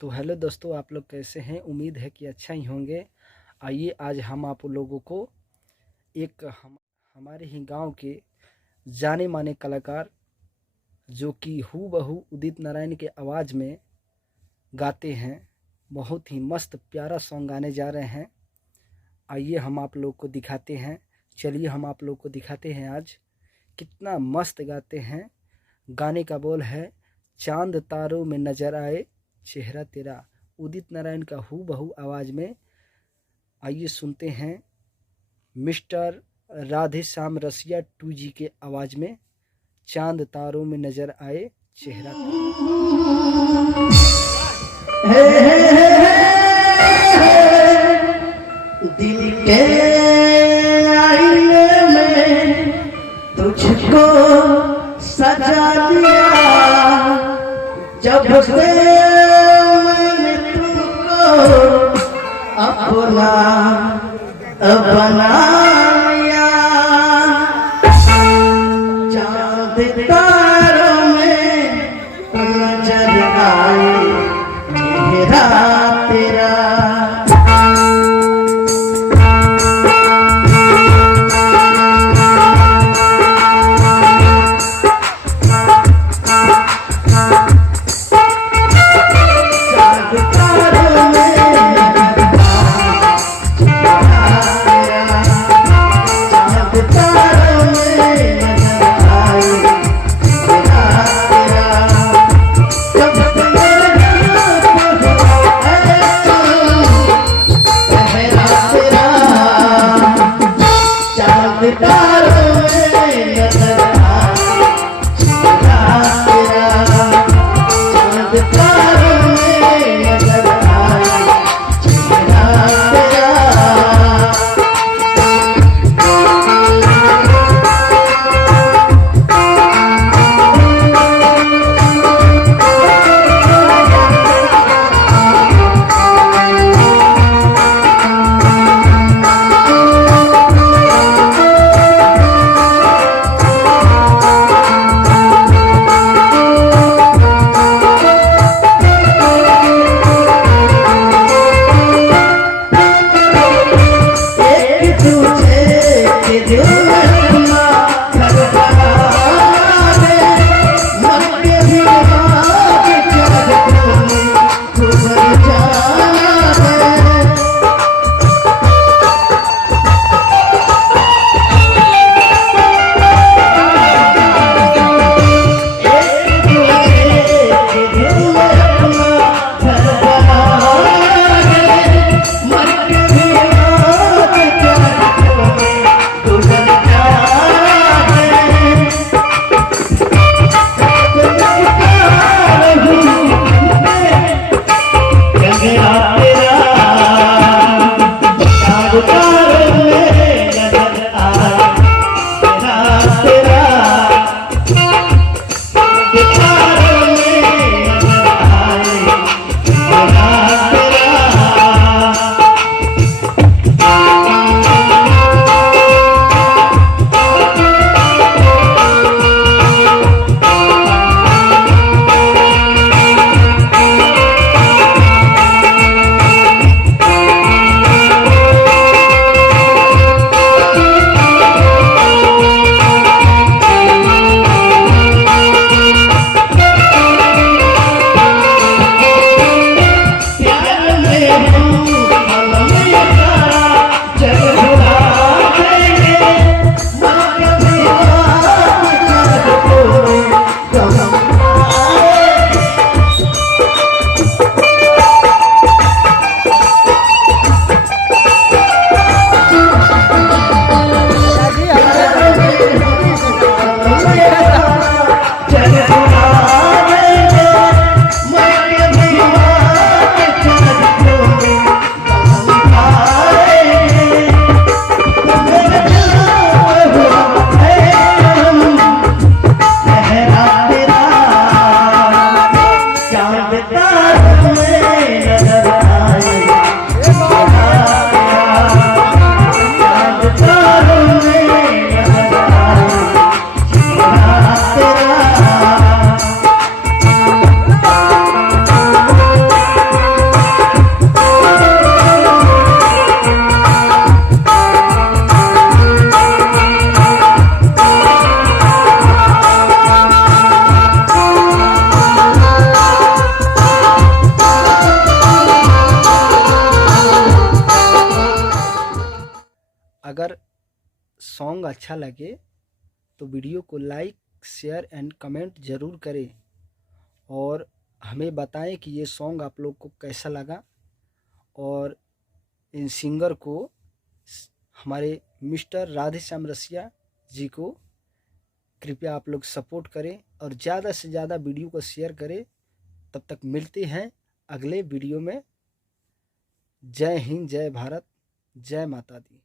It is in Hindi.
तो हेलो दोस्तों, आप लोग कैसे हैं? उम्मीद है कि अच्छा ही होंगे। आइए आज हम आप लोगों को एक हमारे ही गांव के जाने माने कलाकार जो कि हूबहू उदित नारायण के आवाज़ में गाते हैं, बहुत ही मस्त प्यारा सॉन्ग गाने जा रहे हैं। आइए हम आप लोग को दिखाते हैं। चलिए हम आप लोग को दिखाते हैं आज कितना मस्त गाते हैं। गाने का बोल है, चांद तारों में नजर आए चेहरा तेरा, उदित नारायण का हूबहू आवाज़ में। आइए सुनते हैं मिस्टर राधे श्याम रसिया 2G के आवाज़ में, चांद तारों में नजर आए चेहरा दिल के आईने में तुझको सजा दिया, जब से मैंने तुमको अपना बना लिया। चांद तारों में नजर आए चेहरा तेरा, अच्छा लगे तो वीडियो को लाइक, शेयर एंड कमेंट ज़रूर करें और हमें बताएं कि ये सॉन्ग आप लोग को कैसा लगा। और इन सिंगर को, हमारे मिस्टर राधेश्याम रसिया जी को कृपया आप लोग सपोर्ट करें और ज़्यादा से ज़्यादा वीडियो को शेयर करें। तब तक मिलते हैं अगले वीडियो में। जय हिंद, जय भारत, जय माता दी।